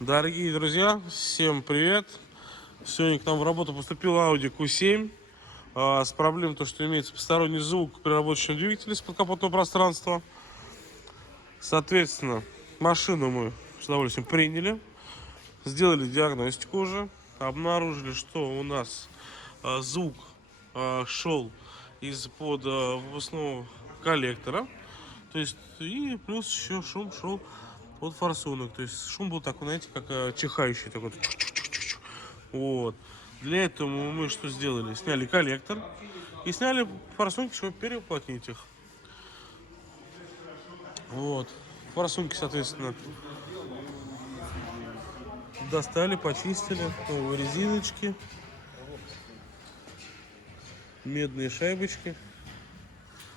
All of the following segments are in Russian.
Дорогие друзья, всем привет! Сегодня к нам в работу поступил Audi Q7 с проблемой, то, что имеется посторонний звук при работающем двигателе с подкапотного пространства. Соответственно, машину мы с удовольствием приняли, сделали диагностику уже, обнаружили, что у нас звук шел из-под выпускного коллектора, то есть и плюс еще шум шел от форсунок, то есть шум был такой, знаете, как чихающий такой. Вот. Для этого мы что сделали? Сняли коллектор и сняли форсунки, чтобы переуплотнить их. Вот. Форсунки, соответственно, достали, почистили. Новые резиночки. Медные шайбочки.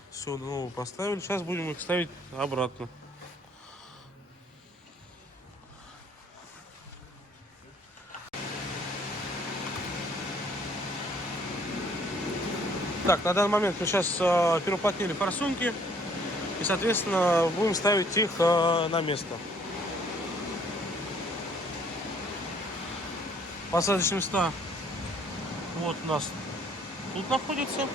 Все, нового поставили. Сейчас будем их ставить обратно. Так, на данный момент мы сейчас переуплотнили форсунки. И, соответственно, будем ставить их на место. Посадочные места вот у нас тут находится.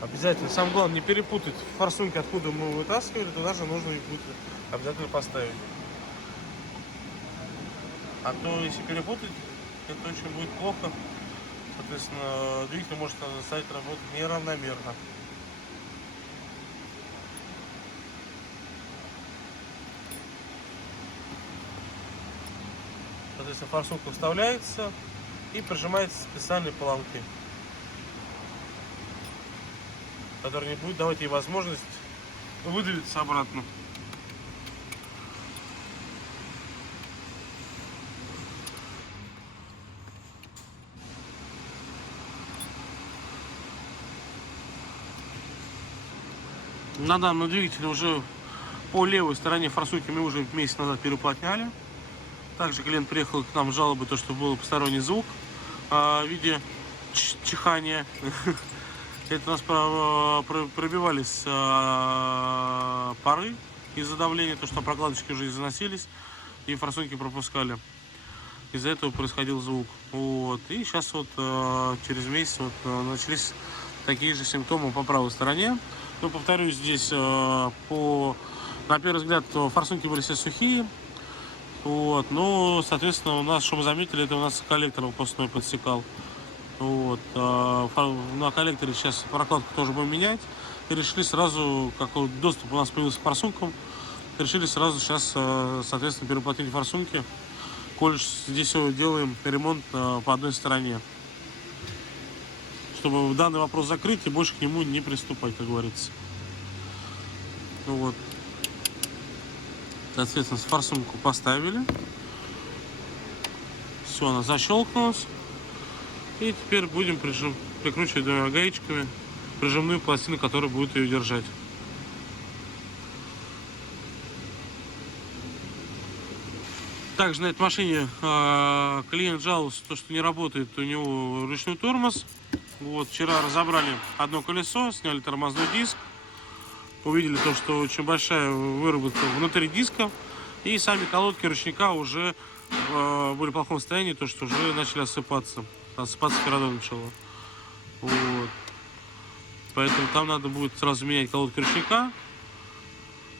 Обязательно, самое главное, не перепутать форсунки, откуда мы вытаскивали, туда же нужно их будет обязательно поставить. А то, если перепутать, это очень будет плохо. Соответственно, двигатель может стать работать неравномерно. Соответственно, форсунка вставляется и прижимается специальной планкой, который не будет давать ей возможность выдавиться обратно. На данном двигателе уже по левой стороне форсунки мы уже месяц назад переуплотняли. Также клиент приехал к нам с жалобой, то, что был посторонний звук в виде чихания. Это у нас пробивались пары из-за давления, то, что прокладочки уже заносились и форсунки пропускали. Из-за этого происходил звук. Вот. И сейчас вот через месяц начались такие же симптомы по правой стороне. Но повторюсь, здесь на первый взгляд форсунки были все сухие. Вот. Но, соответственно, у нас, что мы заметили, это у нас коллектор выпускной подсекал. Вот. На коллекторе сейчас прокладку тоже будем менять. И решили сразу, как вот доступ у нас появился к форсункам, решили сразу сейчас, соответственно, переуплотнить форсунки. Коль здесь делаем ремонт по одной стороне, чтобы данный вопрос закрыть и больше к нему не приступать, как говорится. Ну вот. Соответственно, форсунку поставили. Все, она защелкнулась. И теперь будем прикручивать двумя гаечками прижимную пластину, которая будет ее держать. Также на этой машине клиент жаловался, что не работает у него ручной тормоз. Вот, вчера разобрали одно колесо, сняли тормозной диск. Увидели то, что очень большая выработка внутри диска. И сами колодки ручника уже были в плохом состоянии, то, что уже начали осыпаться. Осыпаться феррадой начало. Вот. Поэтому там надо будет сразу менять колодки ручника,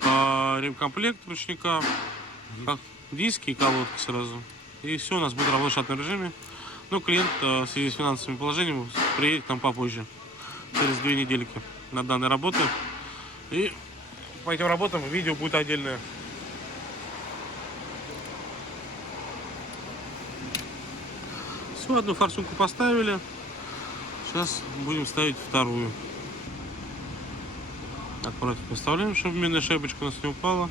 ремкомплект ручника, диски и колодки сразу. И все, у нас будет работать в штатном режиме. Но клиент в связи с финансовым положением приедет к нам попозже, через 2 недельки на данной работе. И по этим работам видео будет отдельное. Все, одну форсунку поставили. Сейчас будем ставить вторую. Аккуратно поставляем, чтобы медная шайбочка у нас не упала.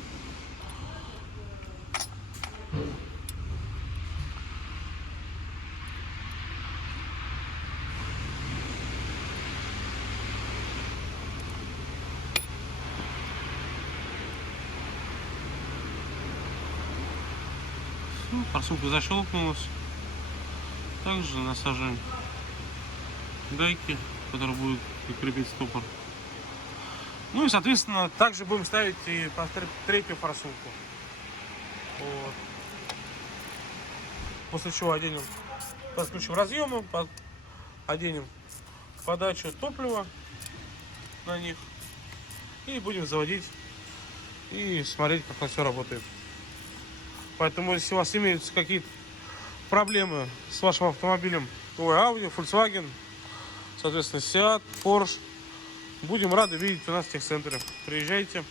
форсунка защелкнулась. Также насаживаем гайки, которые будут крепить стопор. Ну и, соответственно, также будем ставить и по третью форсунку. Вот. После чего оденем, подключим разъемы, оденем подачу топлива на них и будем заводить и смотреть, как это все работает. Поэтому, если у вас имеются какие-то проблемы с вашим автомобилем, Audi, Volkswagen, соответственно, Seat, Porsche, будем рады видеть у нас в техцентре. Приезжайте.